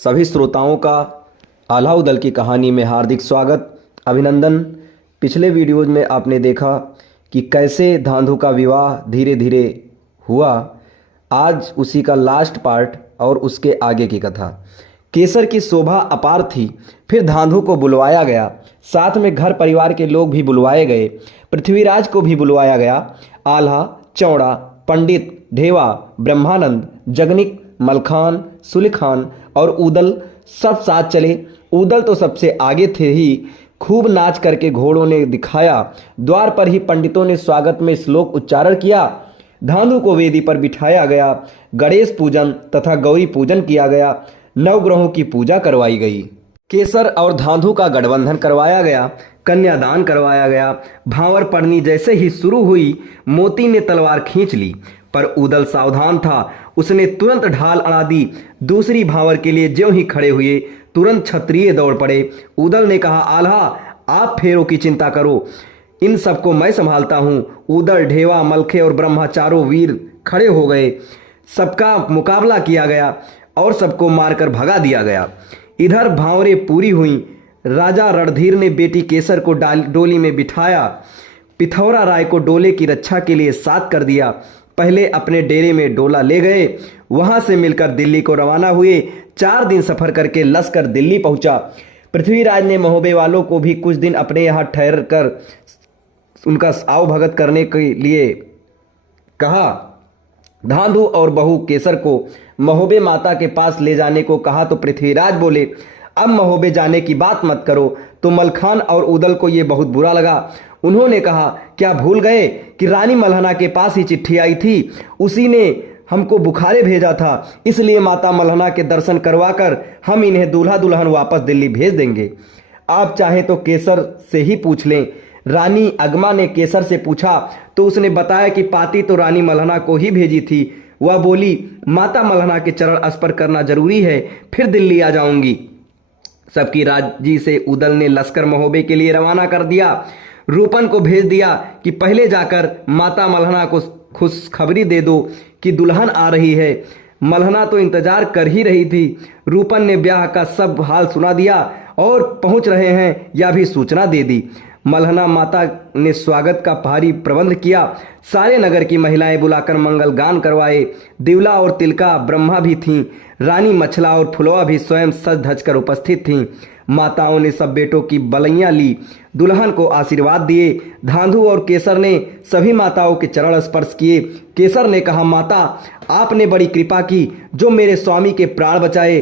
सभी श्रोताओं का आल्हा उदल की कहानी में हार्दिक स्वागत, अभिनंदन। पिछले वीडियोज में आपने देखा कि कैसे धांधु का विवाह धीरे धीरे हुआ। आज उसी का लास्ट पार्ट और उसके आगे की कथा। केसर की शोभा अपार थी। फिर धांधु को बुलवाया गया, साथ में घर परिवार के लोग भी बुलवाए गए। पृथ्वीराज को भी बुलवाया गया। आल्हा, चौड़ा, पंडित, ढेवा, ब्रह्मानंद, जगनिक, मलखान, सुलेखान और उदल सब साथ चले। उदल तो सबसे आगे थे ही। खूब नाच करके घोड़ों ने दिखाया। द्वार पर ही पंडितों ने स्वागत में श्लोक उच्चारण किया। धांधु को वेदी पर बिठाया गया। गणेश पूजन तथा गौरी पूजन किया गया। नवग्रहों की पूजा करवाई गई। केसर और धांधु का गठबंधन करवाया गया। कन्यादान करवाया गया। भांवर पड़नी जैसे ही शुरू हुई, मोती ने तलवार खींच ली, पर उदल सावधान था। उसने तुरंत ढाल अड़ा दी। दूसरी भांवर के लिए ज्यों ही खड़े हुए, तुरंत क्षत्रिय दौड़ पड़े। उदल ने कहा, आल्हा, आप फेरों की चिंता करो, इन सबको मैं संभालता हूं। उदल, ढेवा, मलखे और ब्रह्मा चारों वीर खड़े हो गए। सबका मुकाबला किया गया और सबको मारकर भगा दिया गया। इधर भांवरें पूरी हुई। राजा रणधीर ने बेटी केसर को डोली में बिठाया। पिथौरा राय को डोले की रक्षा के लिए साथ कर दिया। पहले अपने डेरे में डोला ले गए, वहां से मिलकर दिल्ली को रवाना हुए। 4 दिन सफर करके लश्कर दिल्ली पहुंचा। पृथ्वीराज ने महोबे वालों को भी कुछ दिन अपने यहाँ ठहर कर उनका आओ भगत करने के लिए कहा। धांधु और बहू केसर को महोबे माता के पास ले जाने को कहा तो पृथ्वीराज बोले, अब महोबे जाने की बात मत करो। तो मलखान और उदल को यह बहुत बुरा लगा। उन्होंने कहा, क्या भूल गए कि रानी मल्हना के पास ही चिट्ठी आई थी? उसी ने हमको बुखारे भेजा था। इसलिए माता मल्हना के दर्शन करवाकर हम इन्हें दूल्हा दुल्हन वापस दिल्ली भेज देंगे। आप चाहें तो केसर से ही पूछ लें। रानी अगमा ने केसर से पूछा तो उसने बताया कि पाती तो रानी मल्हना को ही भेजी थी। वह बोली, माता मल्हना के चरण स्पर्श करना जरूरी है, फिर दिल्ली आ जाऊंगी। सबकी राजी से उदल ने लश्कर महोबे के लिए रवाना कर दिया। रूपन को भेज दिया कि पहले जाकर माता मल्हना को खुशखबरी दे दो कि दुल्हन आ रही है। मल्हना तो इंतजार कर ही रही थी। रूपन ने ब्याह का सब हाल सुना दिया और पहुंच रहे हैं यह भी सूचना दे दी। मल्हना माता ने स्वागत का भारी प्रबंध किया। सारे नगर की महिलाएं बुलाकर मंगल गान करवाए। दिवला और तिलका ब्रह्मा भी थीं। रानी मछला और फुलवा भी स्वयं सज धज कर उपस्थित थीं। माताओं ने सब बेटों की बलैयां ली, दुल्हन को आशीर्वाद दिए। धांधु और केसर ने सभी माताओं के चरण स्पर्श किए। केसर ने कहा, माता, आपने बड़ी कृपा की जो मेरे स्वामी के प्राण बचाए।